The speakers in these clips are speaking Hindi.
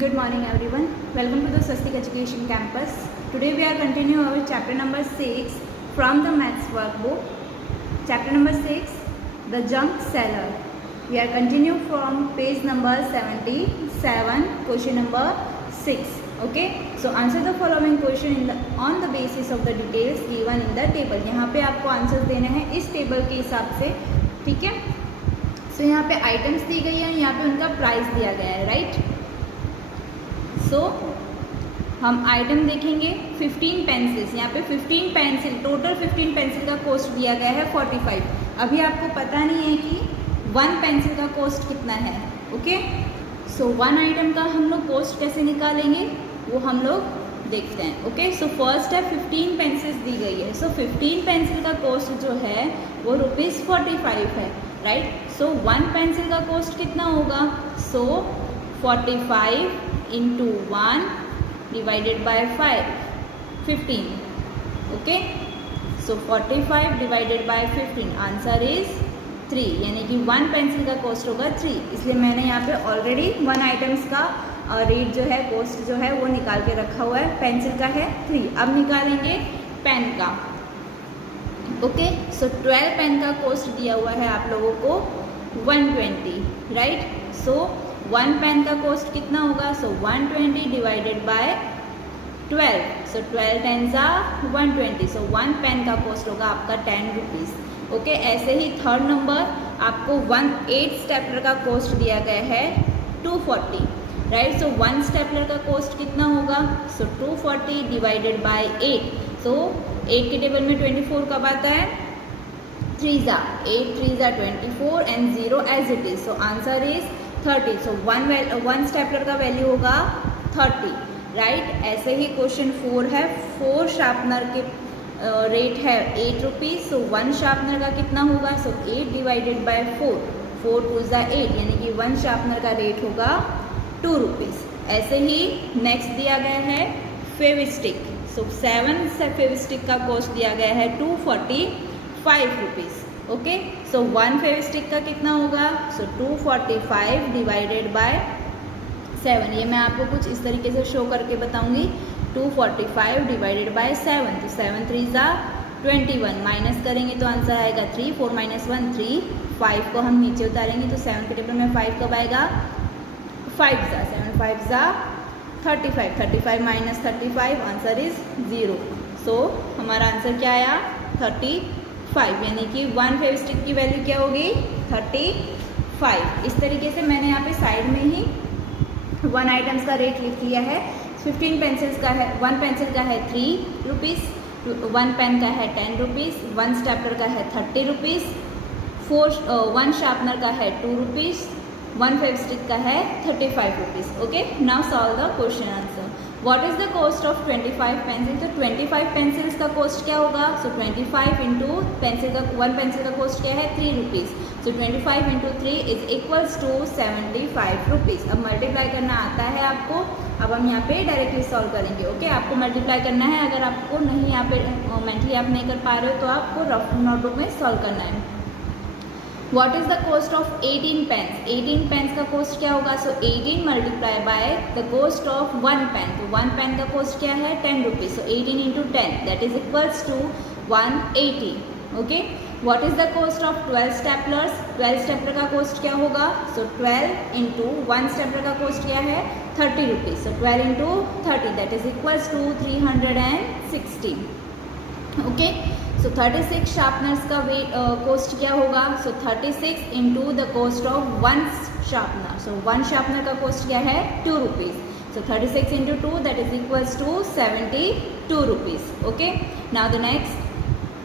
Good morning everyone. Welcome to the Swastik Education Campus. Today we are continuing our chapter number 6 from the maths workbook. Chapter number 6, the junk seller. We are continuing from page number 77, question number 6. Okay. So answer the following question on the basis of the details given in the table. यहाँ पे आपको आंसर देने हैं इस टेबल के हिसाब से, ठीक है. सो यहाँ पे आइटम्स दी गई है, यहाँ पे उनका प्राइस दिया गया है, राइट. सो हम आइटम देखेंगे 15 पेंसिल्स. यहाँ पे 15 पेंसिल, टोटल 15 पेंसिल का कॉस्ट दिया गया है 45. अभी आपको पता नहीं है कि 1 पेंसिल का कॉस्ट कितना है. ओके. सो 1 आइटम का हम लोग कॉस्ट कैसे निकालेंगे वो हम लोग देखते हैं. ओके. सो फर्स्ट है 15 पेंसिल्स दी गई है. सो 15 पेंसिल का कॉस्ट जो है वो ₹45 है, राइट. सो 1 पेंसिल का कॉस्ट कितना होगा. सो 45 into 1 divided by 15. Okay. So 45 divided by 15. Answer is 3. यानी कि 1 पेंसिल का कॉस्ट होगा 3. इसलिए मैंने यहाँ पे ऑलरेडी 1 आइटम्स का रेट जो है, कॉस्ट जो है वो निकाल के रखा हुआ है. पेंसिल का है 3. अब निकालेंगे पेन का. ओके. सो 12 पेन का कॉस्ट दिया हुआ है आप लोगों को 120, राइट. सो 1 पेन का कॉस्ट कितना होगा. So 120 divided by 12. So 12 tens are 120. So 1 pen का कॉस्ट होगा आपका 10 रुपीज़. ओके. ऐसे ही थर्ड नंबर आपको 8 स्टेपलर का कॉस्ट दिया गया है 240, राइट. सो 1 स्टेपलर का कॉस्ट कितना होगा. सो 240 डिवाइडेड बाय 8. सो 8 के टेबल में 24 कब आता है. 3 8 3 24 and 0 as it is. So answer is 30. So 1 stapler का वैल्यू होगा 30, राइट. ऐसे ही क्वेश्चन 4 है. 4 शार्पनर के रेट है 8 रुपीज़. सो 1 शार्पनर का कितना होगा. सो 8 डिवाइडेड बाय 4. 4 2 8, यानी कि 1 शार्पनर का रेट होगा 2 रुपीज़. ऐसे ही नेक्स्ट दिया गया है फेविस्टिक. सो 7 फेविस्टिक का कॉस्ट दिया गया है 245 रुपीज़. ओके. सो 1 फेविस्टिक का कितना होगा. सो 245 डिवाइडेड बाय 7. ये मैं आपको कुछ इस तरीके से शो करके बताऊंगी. 245 डिवाइडेड बाय 7. तो 7 3 21. माइनस करेंगे तो आंसर आएगा 3. 4 - 1 3. 5 को हम नीचे उतारेंगे तो 7 के टेबल में 5 कब आएगा. 5 7 5 35. 35 - 35, आंसर इज 0. सो हमारा आंसर क्या आया 35. यानी कि 1 फेविस्टिक की वैल्यू क्या होगी 35. इस तरीके से मैंने यहाँ पे साइड में ही 1 आइटम्स का रेट लिख लिया है. 15 पेंसिल्स का है, 1 पेंसिल का है 3 रुपीज़, 1 पेन का है 10 रुपीज़, 1 स्टेपलर का है 30 रुपीज़, 1 शार्पनर का है 2 रुपीज़, 1 फेविस्टिक का है 35 rupees. Okay. Now solve the question answer. What is the cost of 25 pencil. तो 25 पेंसिल्स का कॉस्ट क्या होगा. सो 25 इंटू पेंसिल का 1 पेंसिल का कॉस्ट क्या है 3 rupees. So 25 into 3 is equals to 75 rupees. अब मल्टीप्लाई करना आता है आपको. अब हम यहाँ पे डायरेक्टली सॉल्व करेंगे. ओके. आपको मल्टीप्लाई करना है. अगर आपको नहीं यहाँ पे मेंटली आप नहीं कर पा रहे हो तो आपको रफ नोटबुक में सॉल्व करना है. What is the cost of 18 pens? 18 pens का कॉस्ट क्या होगा. So 18 multiply by the cost of 1 pen. तो 1 पेन का कॉस्ट क्या है 10 rupees. So 18 into 10 that is equals to 180. Okay. What is the cost of 12 staplers. 12 stapler का कॉस्ट क्या होगा. सो 12 इंटू 1 स्टेपलर का कॉस्ट क्या है 30 rupees. So 12 into 30 that is equals to 360. Okay. So 36 sharpeners का वेट कॉस्ट क्या होगा. So 36 into the cost of 1 sharpener. So 1 sharpener का कॉस्ट क्या है 2 rupees. So 36 into 2 that is equals to 72 rupees. Okay. Now the next,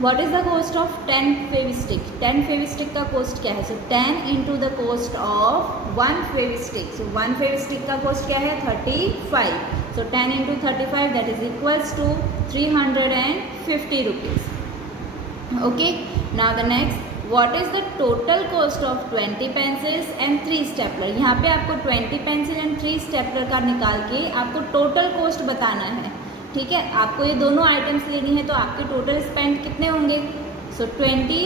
what is the cost of 10 Fevistick. 10 Fevistick का कॉस्ट क्या है. So 10 into the cost of 1 Fevistick. So 1 Fevistick का कॉस्ट क्या है 35. So 10 into 35 that is equals to 350 rupees. Okay. Now the next, what is the total cost of 20 pencils and 3 stapler. यहाँ पे आपको 20 पेंसिल एंड 3 स्टेपलर का निकाल के आपको टोटल कॉस्ट बताना है. ठीक है. आपको ये दोनों आइटम्स लेनी है तो आपके टोटल स्पेंड कितने होंगे. So 20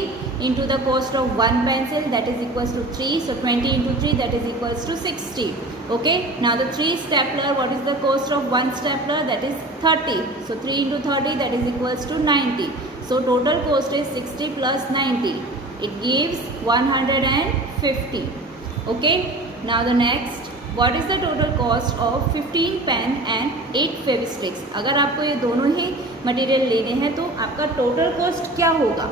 into the cost of 1 pencil that is equals to 3. So 20 into 3 that is equals to 60. Okay, now the 3 stapler, what is the cost of 1 stapler? That is 30. So 3 into 30, that is equals to 90. So total cost is 60 plus 90. It gives 150. Okay, now the next, what is the total cost of 15 pen and 8 फेविस्टिक्स? अगर आपको ये दोनों ही मटेरियल लेने हैं तो आपका टोटल कॉस्ट क्या होगा?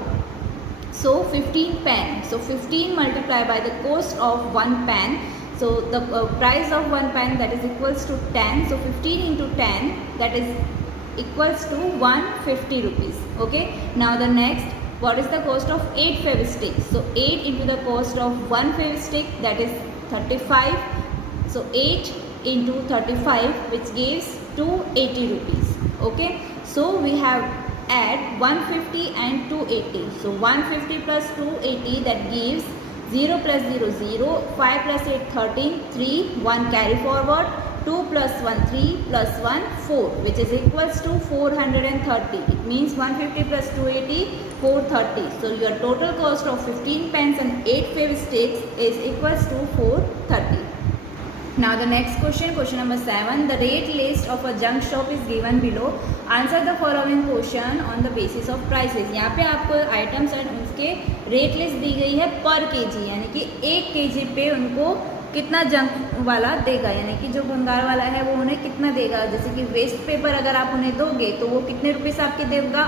So 15 pen. So 15 multiplied by the cost of 1 pen. So the price of 1 pen, that is equals to 10. So 15 into 10, that is equals to 150 rupees. Okay. Now the next, what is the cost of 8 fevisticks? So 8 into the cost of 1 fevistick, that is 35. So 8 into 35, which gives 280 rupees. Okay. So we have add 150 and 280. So 150 plus 280, that gives 0 plus 0, 0, 5 plus 8, 13, 3, 1 carry forward, 2 plus 1, 3, plus 1, 4, which is equals to 430. It means 150 plus 280, 430. So your total cost of 15 pens and 8 fevisticks is equals to 430. Now the next question, question number 7. The rate list of a junk shop is given below. Answer the following question on the basis of prices. यहाँ पे आपको आइटम्स और उसके रेट लिस्ट दी गई है पर केजी, यानी कि 1 केजी पे उनको कितना जंक वाला देगा, यानी कि जो भंगार वाला है वो उन्हें कितना देगा. जैसे कि वेस्ट पेपर अगर आप उन्हें दोगे तो वो कितने रुपीस आपके देगा?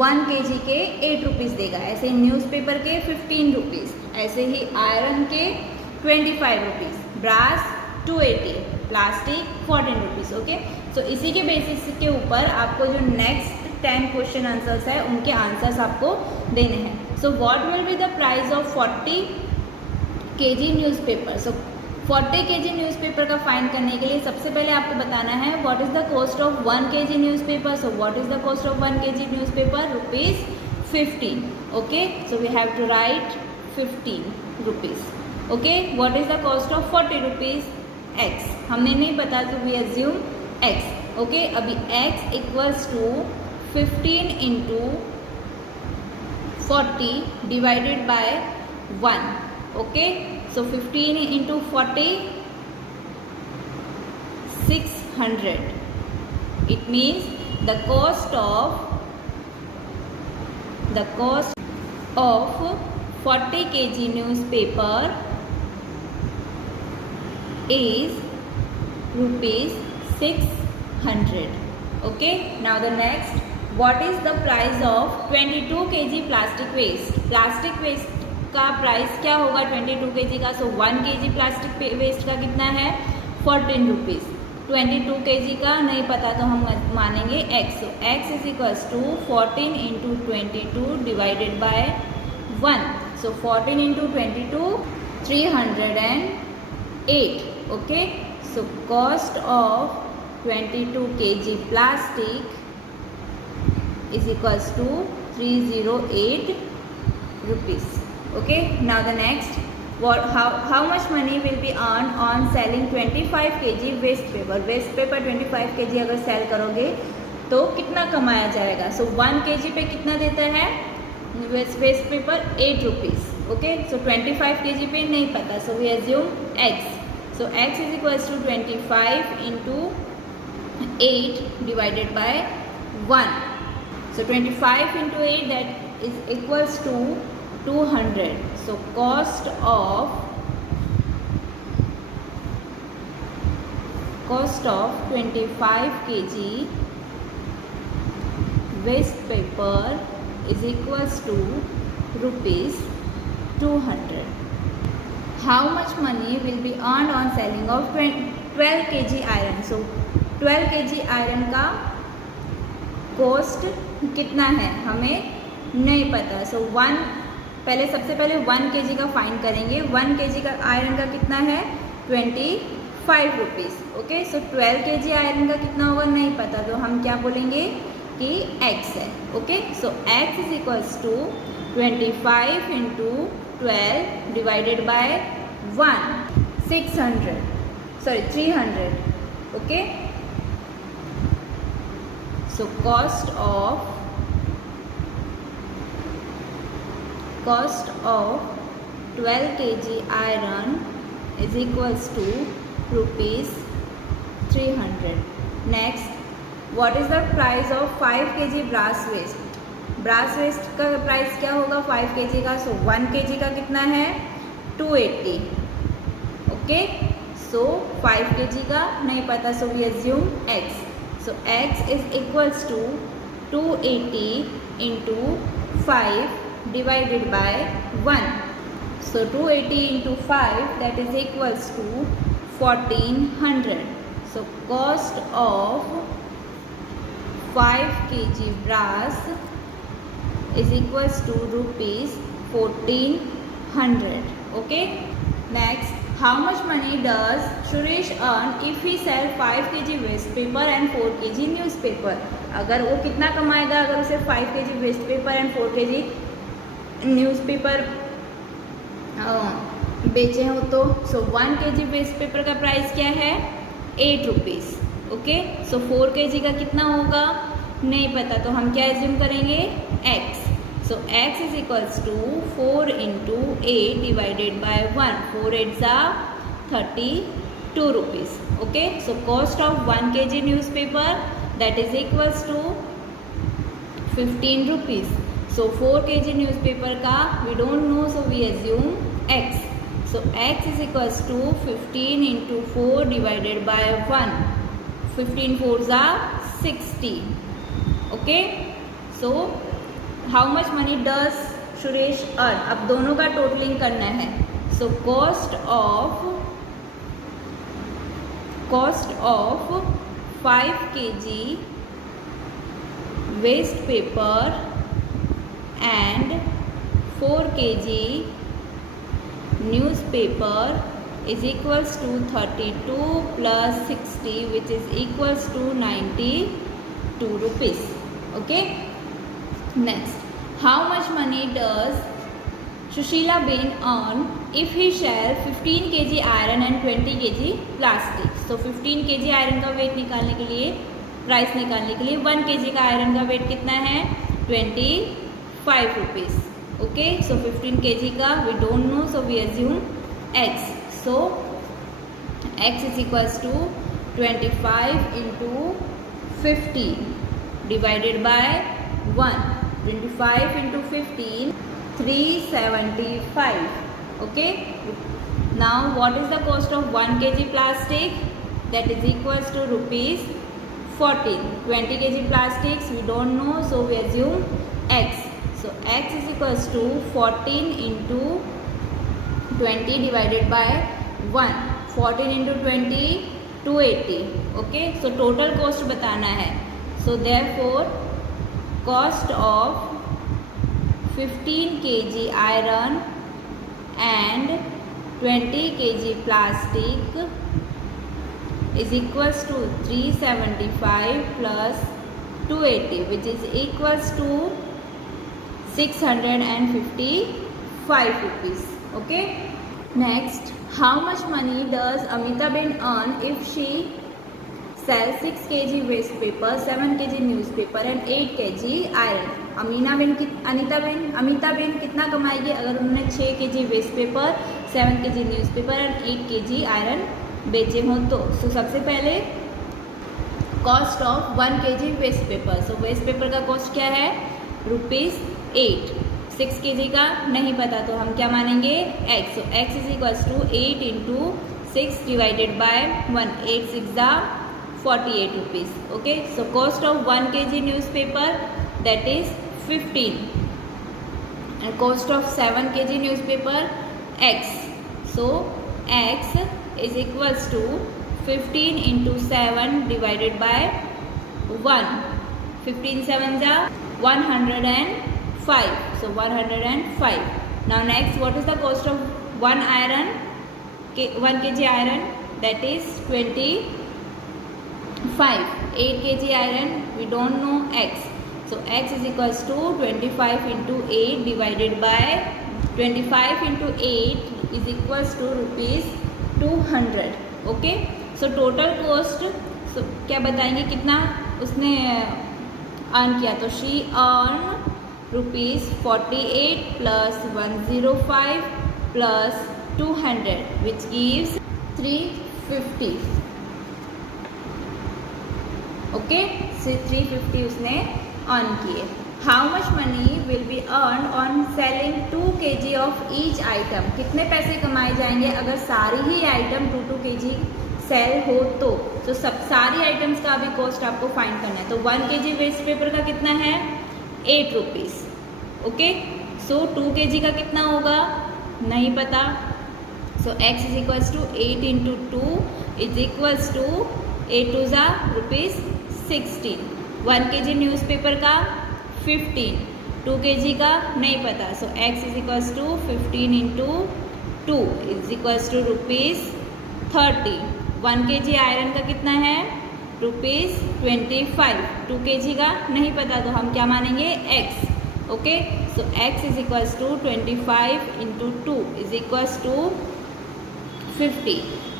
1 केजी के 8 रुपीज़ देगा. ऐसे न्यूज़पेपर के 15 रुपीज़, ऐसे ही आयरन के 25 rupees, brass 280, plastic 14 rupees. Okay, so इसी के बेसिस के ऊपर आपको जो नेक्स्ट 10 क्वेश्चन आंसर्स है उनके आंसर्स आपको देने हैं. So what will be the price of 40 KG newspaper? So 40 KG newspaper का फाइंड करने के लिए सबसे पहले आपको बताना है what is the cost of 1 kg newspaper. So what is the cost of 1 kg newspaper? Rupees 15. Okay, so we have to write 15 rupees. Okay, what is the cost of 40 rupees? x, हमने नहीं पता तो वी एज्यूम x. ओके, अभी x equals to 15 into 40 divided by 1. Okay, so 15 into 40, 600. It means the cost of 40 KG newspaper is rupees 600. Okay, now the next, what is the price of 22 kg plastic waste? Plastic waste का प्राइस क्या होगा 22 kg का? सो 1 kg प्लास्टिक वेस्ट का कितना है? 14 रुपीज़. 22 kg का नहीं पता तो हम मानेंगे x. So x is equals to 14 into 22 divided by 1. So 14 into 22, 308. Okay, so cost of 22 kg plastic is equals to 308 rupees. Okay, now the next, how much money will be earned on selling 25 kg waste paper? Waste paper 25 kg अगर सेल करोगे तो कितना कमाया जाएगा? सो 1 kg पे कितना देता है waste paper? 8 rupees. Okay, so 25 kg पे नहीं पता, so we assume x. So x is equals to 25 into 8 divided by 1. So 25 into 8, that is equals to 200. So cost of 25 kg waste paper is equals to rupees 200. How much money will be earned on selling of 12 kg iron? So 12 kg iron का कॉस्ट कितना है हमें नहीं पता. सो सबसे पहले 1 kg का फाइंड करेंगे. 1 kg का आयरन का कितना है? 25 rupees. Okay, so 12 kg iron का कितना होगा नहीं पता, तो हम क्या बोलेंगे कि x है. Okay, so x is equals to 25 into 12 divided by 1, 300. Okay, so cost of 12 kg iron is equals to rupees 300. Next, what is the price of 5 kg brass waste? Brass waste का प्राइस क्या होगा 5 kg का? सो 1 kg का कितना है 280. ओके, सो 5 kg का नहीं पता, so we assume x. So x is equals to 280 into 5 divided by 1. So 280 into 5 that is equals to 1400. So cost of 5 kg brass is equals to rupees 1400. Okay, next, how much money does Suresh earn if he sell 5 kg waste paper and 4 kg newspaper? अगर वो कितना कमाएगा अगर उसे 5 kg waste paper and 4 kg newspaper बेचे हो तो. सो 1 kg waste paper का प्राइस क्या है 8 rupees. ओके, सो 4 kg का कितना होगा नहीं पता, तो हम क्या एज्यूम करेंगे x. So x is equals to 4 into 8 divided by 1. 4 8 32 rupees. Okay, so cost of 1 kg newspaper that is equals to 15 rupees. So 4 kg newspaper का we don't know, so we assume x. So x is equals to 15 into 4 divided by 1. 15 4 60. Okay, so how much money does Suresh earn? अब दोनों का टोटलिंग करना है. So cost of 5 kg waste paper and 4 kg newspaper is equals to 32 plus 60 which is equals to 92 rupees. Okay, next, how much money does Shushila Ben earn if he sell 15 kg iron and 20 kg plastic? So 15 kg iron का वेट निकालने के लिए, प्राइस निकालने के लिए 1 kg का आयरन का वेट कितना है 25 rupees. ओके, सो 15 kg का we don't know, so we assume x. So x is equals to 25 into 15 divided by 1. 25 into 15 375. Okay, now what is the cost of 1 kg plastic? That is equals to rupees 14. 20 kg plastics we don't know, so we assume x. So x is equals to 14 into 20 divided by 1. 14 into 20 280. Okay, so total cost बताना है. So therefore cost of 15 kg iron and 20 kg plastic is equals to 375 plus 280 which is equals to 655 rupees. Okay, next, how much money does Amita Ben earn if she sells 6 kg waste paper, 7 kg newspaper and 8 kg iron? Amita ben कितना कमाएगी अगर उन्होंने 6 kg waste paper, 7 kg newspaper and 8 kg iron बेचे हों तो. सो सबसे पहले cost of 1 kg waste paper. So waste paper का कॉस्ट क्या है ₹8. 6 kg का नहीं पता, तो हम क्या मानेंगे x. So x is equals to 8 into 6 divided by 1. 8 6 48 rupees. Okay, so cost of 1 kg newspaper that is 15 and cost of 7 kg newspaper x. So x is equals to 15 into 7 divided by 1. 15 7s are 105. So 105. Now next, what is the cost of 1 iron, 1 kg iron? That is 25. 8 kg iron we don't know x. So x is equals to 25 into 8 divided by 25 into 8 is equals to ₹200. Okay, so total cost क्या बताएंगे कितना उसने अर्न किया. तो she earn ₹48 + 105 + 200 which gives 3 350. Okay, 350 उसने अर्न किए. How much money will be earn on selling 2 kg of each item. कितने पैसे कमाए जाएंगे अगर सारी ही आइटम 2 kg सेल हो तो सब सारी आइटम्स का अभी कॉस्ट आपको फाइंड करना है. तो 1 kg वेस्ट पेपर का कितना है? 8 रुपीज़. ओके, सो 2 kg का कितना होगा? नहीं पता. So x is equals to 8 into 2 is equals to 8 2 ज़ा ₹16. 1 kg न्यूज़पेपर का 15. 2 kg का नहीं पता. So x is equals to 15 into 2 is equals to ₹30. 1 kg iron का कितना है? ₹25. 2 kg का नहीं पता तो हम क्या मानेंगे? x. Okay, so x is equals to 25 into 2 is equals to 50.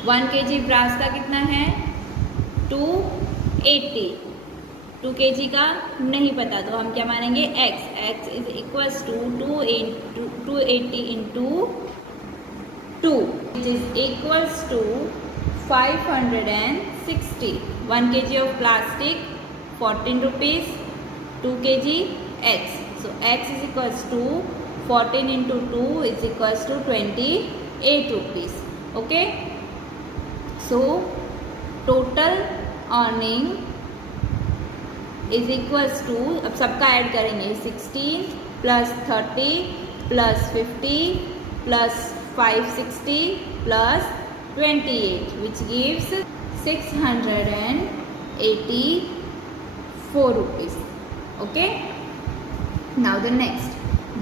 1 kg brass का कितना है? 280. 2 kg का नहीं पता तो हम क्या मानेंगे? x. x is equals to 280 into 2 which is equals to 560. 1 kg of plastic 14 rupees. 2 kg x. So x is equals to 14 into 2 is equals to 28 rupees. Okay. So total earning is equals to, अब सबका ऐड करेंगे, 16 plus 30 plus 50 plus 560 plus 28 which gives 684 rupees. Okay. Now the next.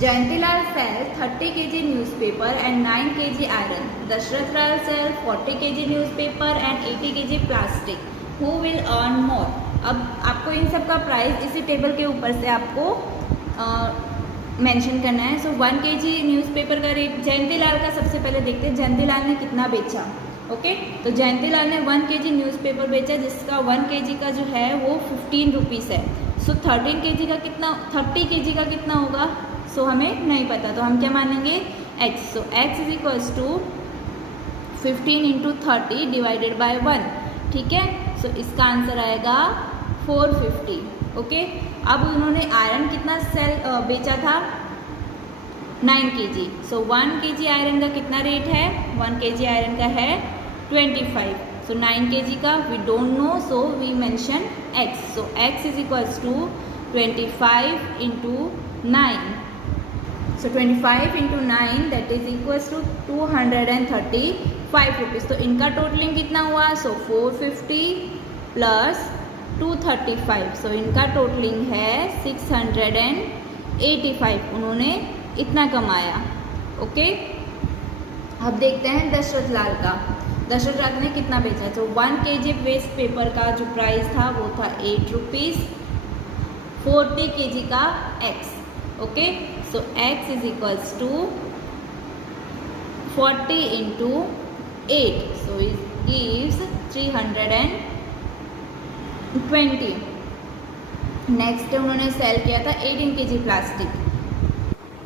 Jayantilal sell 30 kg newspaper and 9 kg iron. Dashrath Lal sell 40 kg newspaper and 80 kg plastic. Who will earn more? अब आपको इन सब का प्राइस इसी टेबल के ऊपर से आपको मेंशन करना है. सो 1 kg न्यूज़पेपर का रेट जयंतीलाल का सबसे पहले देखते हैं जयंतीलाल ने कितना बेचा. ओके, तो जयंतीलाल ने 1 kg न्यूज़पेपर बेचा जिसका 1 kg का जो है वो 15 रुपीज़ है. सो 13 kg का कितना, 30 kg का कितना होगा? सो हमें नहीं पता तो हम क्या मानेंगे? x. So x is equals to 15 into 30 divided by 1. ठीक है, सो इसका आंसर आएगा 450. ओके, अब उन्होंने आयरन कितना सेल बेचा था? 9 kg. सो 1 kg आयरन का कितना रेट है? 1 kg आयरन का है 25. So 9 kg का we don't know, so we mention x. So x is equals to 25 into 9. So 25 into 9 that is equals to 235 rupees. तो इनका टोटलिंग कितना हुआ? So 450 plus 235. So इनका टोटलिंग है 685. उन्होंने इतना कमाया. ओके, अब देखते हैं दशरथ लाल का. दशरथ लाल ने कितना बेचा? तो 1 kg वेस्ट पेपर का जो प्राइस था वो था 8 रुपीज़. 40 kg का x. Okay, so x is equals to 40 into 8. So it gives 320. Next उन्होंने सेल किया था 18 kg plastic.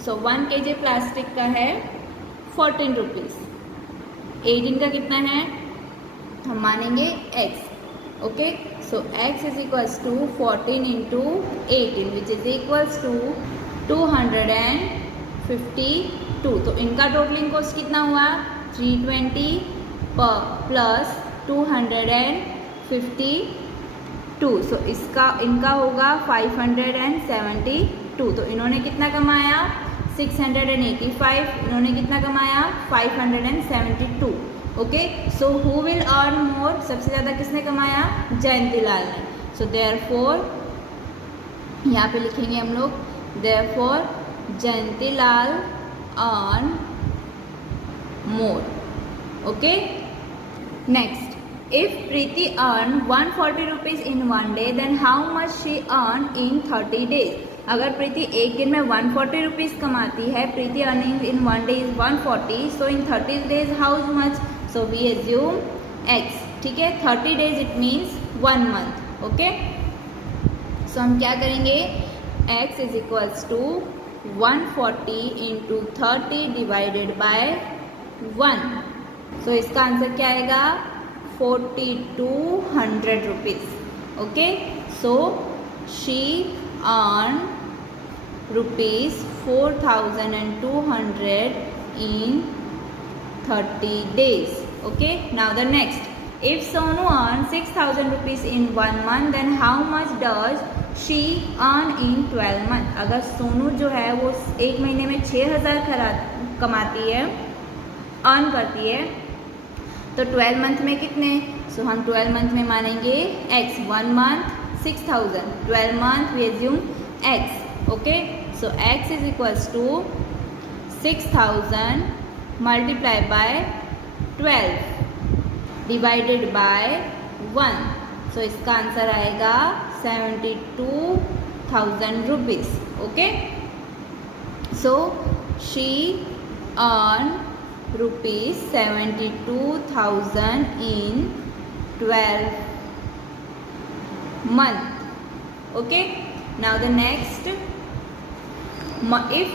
So 1 kg plastic का है 14 रुपीज़. 18 का कितना है? हम मानेंगे x. Okay, so x is equals to 14 into 18 which is equals to 252. तो इनका टोटलिंग कॉस्ट कितना हुआ? 320 प्लस 252. सो इनका होगा 572. तो इन्होंने कितना कमाया? 685. इन्होंने कितना कमाया? 572. Okay, so who will earn more? सबसे ज़्यादा किसने कमाया? जयंतीलाल ने. सो देयरफॉर यहाँ पे लिखेंगे हम लोग, therefore Jayantilal earn more. Okay, next. If Preeti earned 140 rupees in one day, then how much she earned in 30 days? अगर प्रीति एक दिन में 140 रुपीज़ कमाती है, Preeti earning in one day is 140. So in 30 days how much? So we assume x. ठीक है, 30 days it means 1 month. Okay, so हम क्या करेंगे? x is equals to 140 into 30 divided by 1. So इसका आंसर क्या आएगा? 4200 rupees. Okay, so she earned rupees 4200 in 30 days. Okay, now the next, if Sonu earns 6000 rupees in 1 month, then how much does she earn in 12 months? अगर सोनू जो है वो एक महीने में 6000 कमाती है, अर्न करती है, तो 12 मंथ में कितने? सो हम 12 मंथ में मानेंगे x. 1 month 6000, 12 month we assume x. Okay, so x is equals to 6000 multiplied by 12 divided by 1. So इसका आंसर आएगा 72,000 rupees. Okay, so she earned rupees 72,000 in 12 month. Okay, now the next, if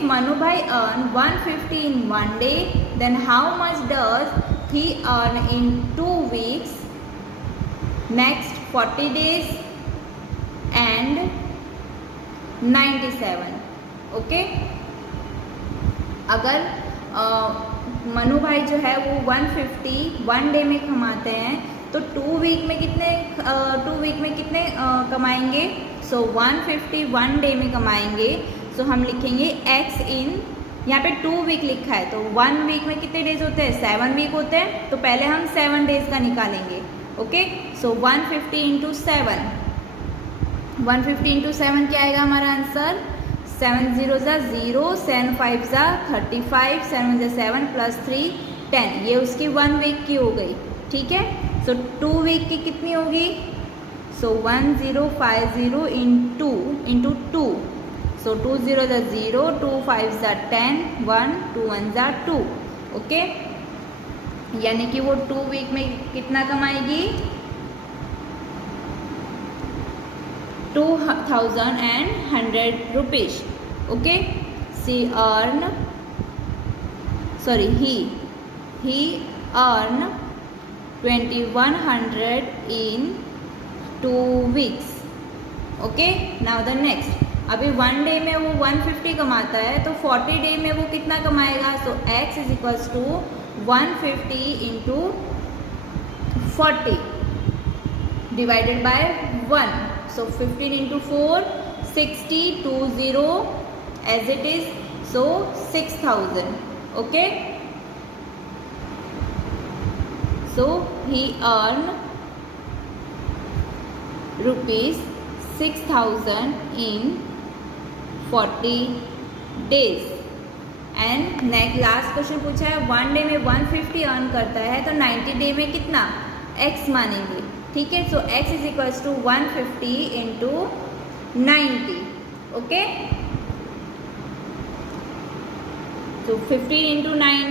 Manu bhai earn 150 in 1 day, then how much does he earn in 2 weeks, next 40 days and 97. Okay, अगर मनु भाई जो है वो 150 1 डे में कमाते हैं, तो 2 वीक में कितने कमाएंगे? सो 150 1 डे में कमाएंगे. सो हम लिखेंगे x इन, यहाँ पे 2 वीक लिखा है, तो 1 वीक में कितने डेज होते हैं? 7 वीक होते हैं, तो पहले हम 7 डेज का निकालेंगे. ओके, सो 150 इंटू 7, 150 इंटू 7 क्या आएगा हमारा आंसर? 7 0 0, 7 5 35, 7 7 प्लस 3 10. ये उसकी 1 वीक की हो गई. ठीक है, सो 2 वीक की कितनी होगी? सो 1050 इंटू 2. So 2 0 0, 2 5 10, 1 2 1 2. ओके, यानी कि वो 2 वीक में कितना कमाएगी? 2100 rupees. Okay, he earn 2100 in 2 weeks. Okay, now the next, अभी 1 डे में वो 150 कमाता है, तो 40 डे में वो कितना कमाएगा? So x is equals to 150 into 40 divided by 1. So 15 into 4 60, 2 0 as it is, so 6000. Okay, so he earn rupees 6000 in 40 days. And next last question पूछा है, 1 डे में 150 अर्न करता है, तो 90 डे में कितना? x मानेंगे. ठीक है, so x is equals to 150 into 90. Okay, तो 15 into 9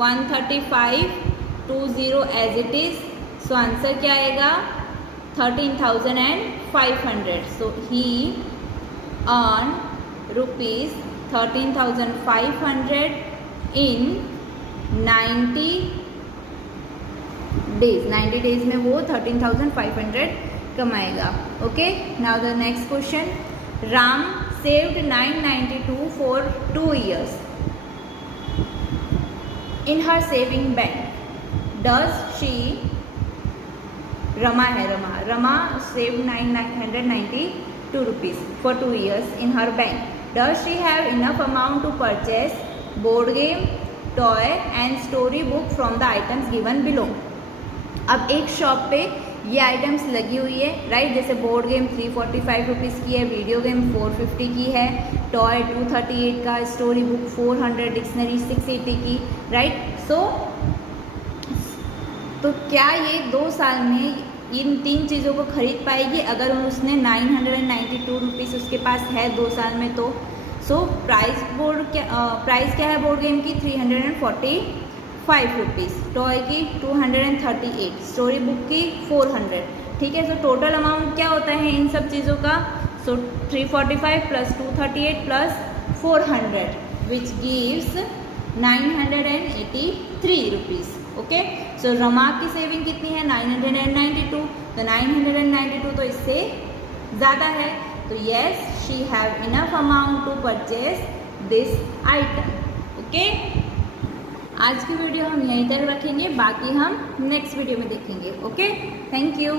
135, 2 0 as it is. So answer क्या आएगा? 13,500. So he earned rupees 13,500 in 90 days. 90 days में वो 13,500 कमाएगा. Okay, now the next question, Ram saved 992 for 2 years in her saving bank. Does she, Rama है, Rama saved 992 rupees for 2 years in her bank. Does she have enough amount to purchase board game, toy and story book from the items given below? अब एक शॉप पे ये आइटम्स लगी हुई है, राइट. जैसे बोर्ड गेम 345 रुपीज़ की है, वीडियो गेम 450 की है, टॉय 238 का, स्टोरी बुक 400, डिक्शनरी 680 की, राइट. तो क्या ये 2 साल में इन 3 चीज़ों को खरीद पाएगी अगर उसने 992 रुपीज़ उसके पास है 2 साल में? तो प्राइस क्या है बोर्ड गेम की? 345 रुपीज़, टॉय की 238, स्टोरी बुक की 400. ठीक है, सो टोटल अमाउंट क्या होता है इन सब चीज़ों का? So 345 plus 238 plus 400 which gives 983 rupees. Okay, so Rama की सेविंग कितनी है 992, तो 992 तो इससे ज़्यादा है, तो yes she have enough amount to purchase this item. Okay, आज की वीडियो हम यहीं तक रखेंगे, बाकी हम नेक्स्ट वीडियो में देखेंगे। Okay, thank you.